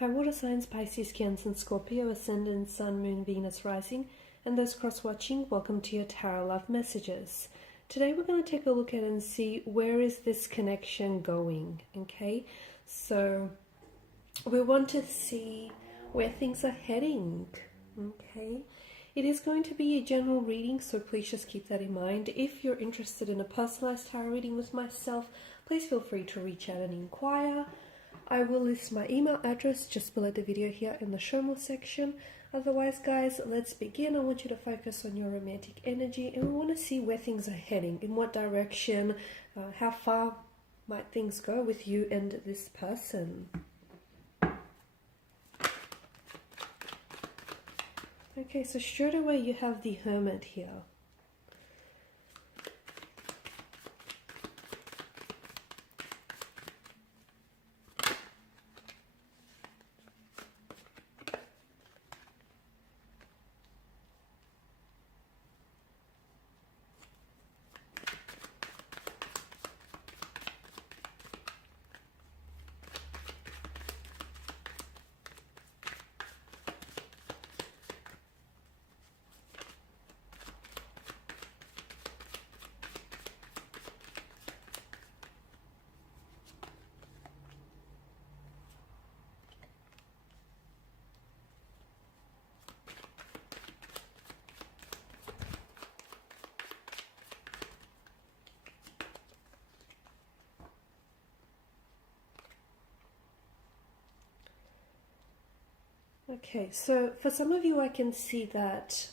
Hi, water signs, Pisces, Cancer, and Scorpio, Ascendant, Sun, Moon, Venus, Rising, and those cross-watching, welcome to your Tarot Love Messages. Today we're going to take a look at and see where is this connection going, okay? So we want to see where things are heading, okay? It is going to be a general reading, so please just keep that in mind. If you're interested in a personalized tarot reading with myself, please feel free to reach out and inquire. I will list my email address just below the video here in the show more section. Otherwise, guys, let's begin. I want you to focus on your romantic energy, and we want to see where things are heading, in what direction, how far might things go with you and this person. Okay, so straight away you have the Hermit here. Okay, so for some of you, I can see that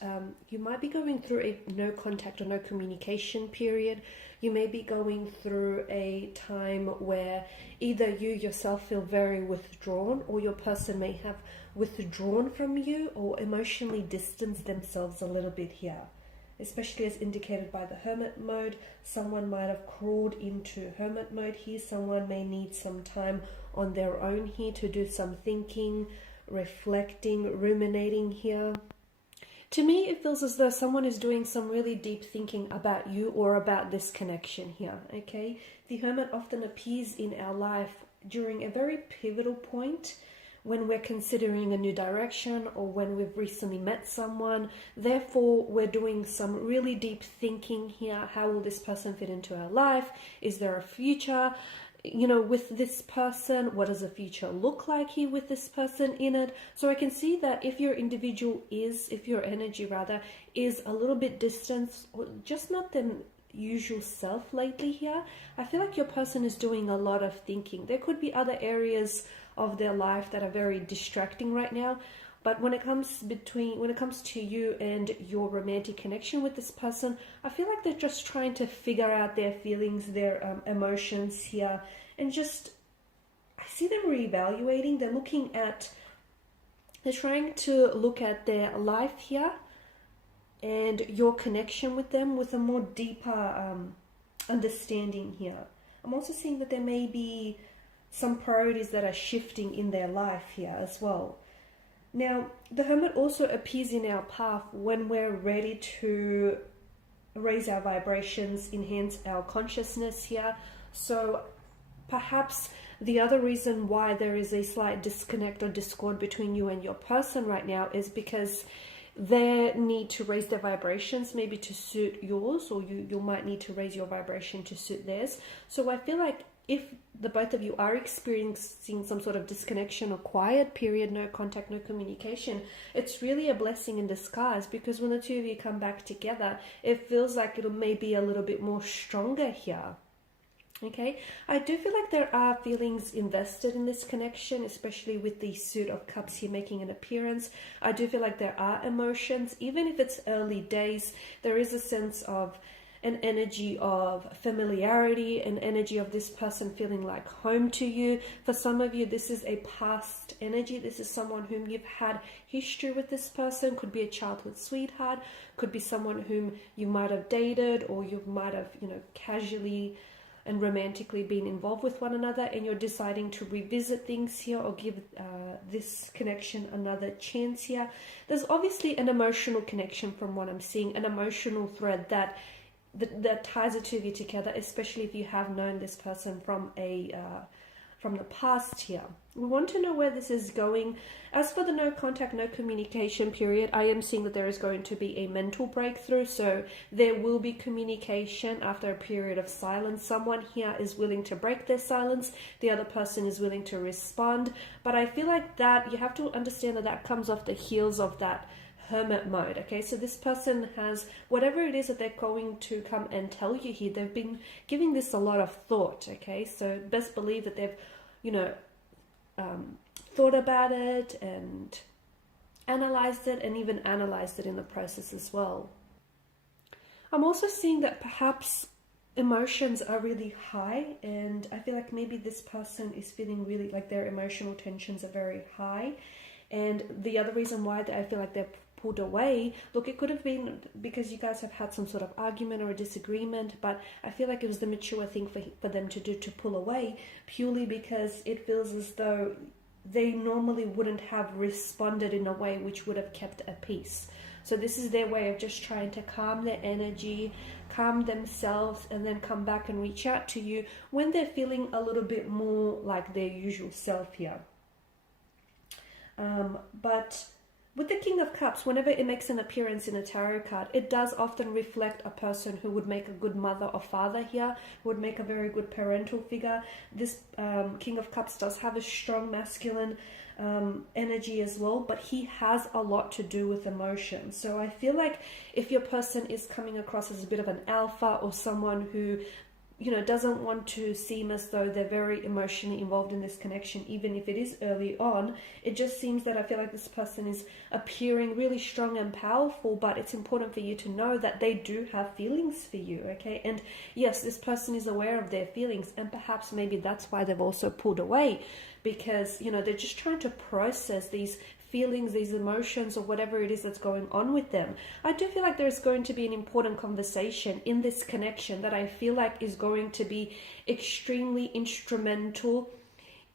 you might be going through a no contact or no communication period. You may be going through a time where either you yourself feel very withdrawn, or your person may have withdrawn from you or emotionally distanced themselves a little bit here. Especially as indicated by the Hermit mode, someone might have crawled into Hermit mode here. Someone may need some time on their own here to do some thinking, reflecting, ruminating here. To me, it feels as though someone is doing some really deep thinking about you or about this connection here, okay? The Hermit often appears in our life during a very pivotal point, when we're considering a new direction or when we've recently met someone. Therefore, we're doing some really deep thinking here. How will this person fit into our life? Is there a future, with this person? What does the future look like here with this person in it? So I can see that if your energy is a little bit distant, or just not the usual self lately here, I feel like your person is doing a lot of thinking. There could be other areas of their life that are very distracting right now, but when it comes to you and your romantic connection with this person, I feel like they're just trying to figure out their feelings, their emotions here, and just, I see them reevaluating. They're trying to look at their life here and your connection with them with a more deeper understanding here. I'm also seeing that there may be some priorities that are shifting in their life here as well. Now, the Hermit also appears in our path when we're ready to raise our vibrations, enhance our consciousness here. So perhaps the other reason why there is a slight disconnect or discord between you and your person right now is because they need to raise their vibrations maybe to suit yours, or you might need to raise your vibration to suit theirs. So I feel like if the both of you are experiencing some sort of disconnection or quiet period, no contact, no communication, it's really a blessing in disguise, because when the two of you come back together, it feels like it'll maybe a little bit more stronger here. Okay, I do feel like there are feelings invested in this connection, especially with the Suit of Cups here making an appearance. I do feel like there are emotions, even if it's early days. There is a sense of an energy of familiarity, an energy of this person feeling like home to you. For some of you, this is a past energy. This is someone whom you've had history with this person. Could be a childhood sweetheart, could be someone whom you might have dated, or you might have, casually and romantically been involved with one another, and you're deciding to revisit things here or give this connection another chance here. There's obviously an emotional connection from what I'm seeing, an emotional thread that ties the two of you together, especially if you have known this person from a from the past here. We want to know where this is going. As for the no contact, no communication period, I am seeing that there is going to be a mental breakthrough. So there will be communication after a period of silence. Someone here is willing to break their silence. The other person is willing to respond. But I feel like that you have to understand that that comes off the heels of that hermit mode. Okay, so this person has whatever it is that they're going to come and tell you here. They've been giving this a lot of thought. Okay, so best believe that they've, thought about it and analyzed it, and even analyzed it in the process as well. I'm also seeing that perhaps emotions are really high, and I feel like maybe this person is feeling really like their emotional tensions are very high. And the other reason why I feel like they're pulled away, look, it could have been because you guys have had some sort of argument or a disagreement, but I feel like it was the mature thing for them to do, to pull away, purely because it feels as though they normally wouldn't have responded in a way which would have kept a peace. So this is their way of just trying to calm their energy, calm themselves, and then come back and reach out to you when they're feeling a little bit more like their usual self here. But with the King of Cups, whenever it makes an appearance in a tarot card, it does often reflect a person who would make a good mother or father here, who would make a very good parental figure. This King of Cups does have a strong masculine energy as well, but he has a lot to do with emotion. So I feel like if your person is coming across as a bit of an alpha, or someone who doesn't want to seem as though they're very emotionally involved in this connection, even if it is early on, it just seems that I feel like this person is appearing really strong and powerful, but it's important for you to know that they do have feelings for you, okay? And yes, this person is aware of their feelings, and perhaps maybe that's why they've also pulled away, because, they're just trying to process these feelings, these emotions, or whatever it is that's going on with them. I do feel like there's going to be an important conversation in this connection that I feel like is going to be extremely instrumental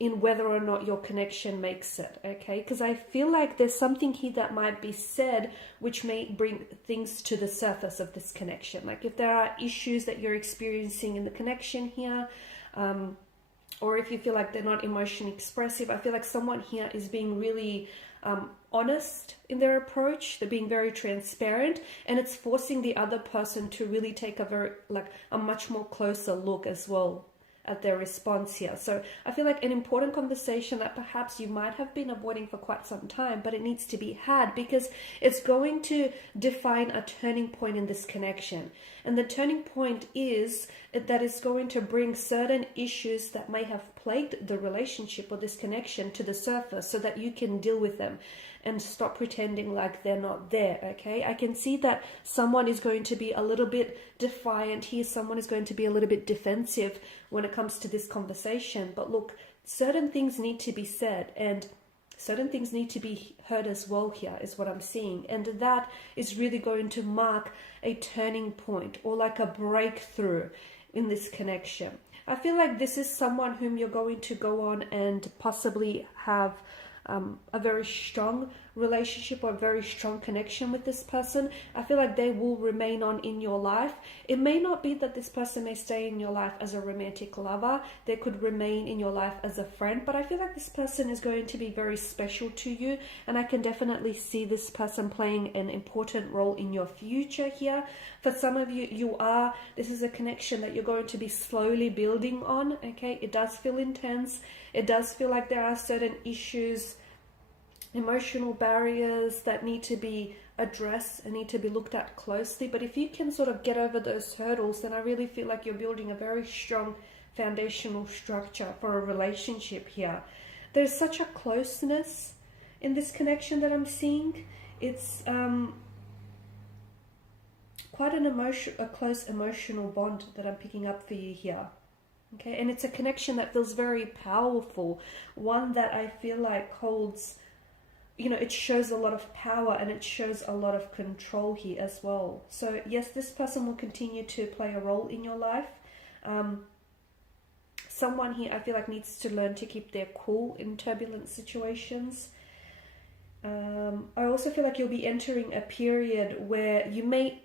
in whether or not your connection makes it, okay? Because I feel like there's something here that might be said which may bring things to the surface of this connection. Like if there are issues that you're experiencing in the connection here, or if you feel like they're not emotionally expressive, I feel like someone here is being really honest in their approach. They're being very transparent, and it's forcing the other person to really take a much more closer look as well at their response here. So I feel like an important conversation that perhaps you might have been avoiding for quite some time, but it needs to be had, because it's going to define a turning point in this connection. And the turning point is that it's going to bring certain issues that may have plagued the relationship or this connection to the surface, so that you can deal with them and stop pretending like they're not there, okay? I can see that someone is going to be a little bit defiant here. Someone is going to be a little bit defensive when it comes to this conversation. But look, certain things need to be said, and certain things need to be heard as well here, is what I'm seeing. And that is really going to mark a turning point, or like a breakthrough in this connection. I feel like this is someone whom you're going to go on and possibly have a very strong relationship or a very strong connection with this person. I feel like they will remain on in your life. It may not be that this person may stay in your life as a romantic lover. They could remain in your life as a friend, but I feel like this person is going to be very special to you, and I can definitely see this person playing an important role in your future here. For some of you, this is a connection that you're going to be slowly building on, okay? It does feel intense. It does feel like there are certain issues, emotional barriers that need to be addressed and need to be looked at closely. But if you can sort of get over those hurdles, then I really feel like you're building a very strong foundational structure for a relationship here. There's such a closeness in this connection that I'm seeing. It's quite a close emotional bond that I'm picking up for you here. Okay, and it's a connection that feels very powerful, one that I feel like holds, it shows a lot of power, and it shows a lot of control here as well. So yes, this person will continue to play a role in your life. Someone here I feel like needs to learn to keep their cool in turbulent situations. I also feel like you'll be entering a period where you may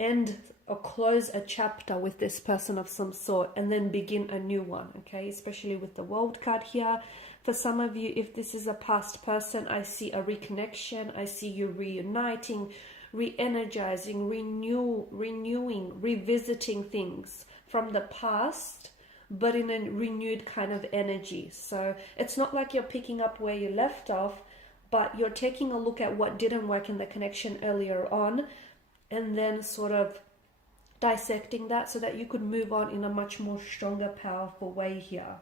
end or close a chapter with this person of some sort and then begin a new one, okay? Especially with the World card here. For some of you, if this is a past person, I see a reconnection. I see you reuniting, re-energizing, renewing, revisiting things from the past, but in a renewed kind of energy. So it's not like you're picking up where you left off, but you're taking a look at what didn't work in the connection earlier on, and then sort of dissecting that so that you could move on in a much more stronger, powerful way here.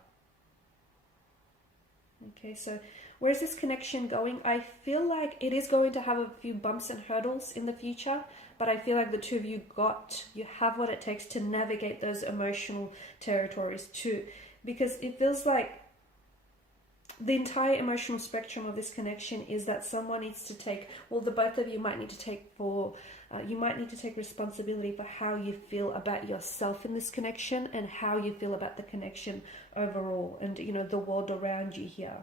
Okay, so where's this connection going? I feel like it is going to have a few bumps and hurdles in the future, but I feel like the two of you have what it takes to navigate those emotional territories too, because it feels like the entire emotional spectrum of this connection is that someone needs to take, well, the both of you might need to take responsibility for how you feel about yourself in this connection and how you feel about the connection overall and, you know, the world around you here.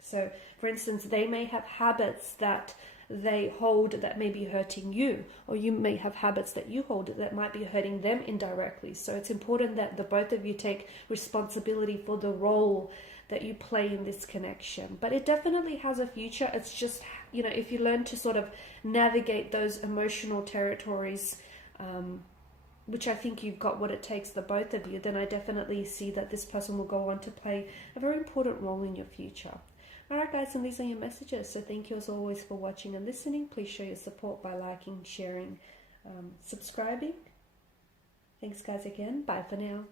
So, for instance, they may have habits that they hold that may be hurting you, or you may have habits that you hold that might be hurting them indirectly. So it's important that the both of you take responsibility for the role that you play in this connection. But it definitely has a future. It's just, you know, if you learn to sort of navigate those emotional territories, which I think you've got what it takes, the both of you, then I definitely see that this person will go on to play a very important role in your future. Alright guys, and these are your messages. So thank you as always for watching and listening. Please show your support by liking, sharing, subscribing. Thanks guys again. Bye for now.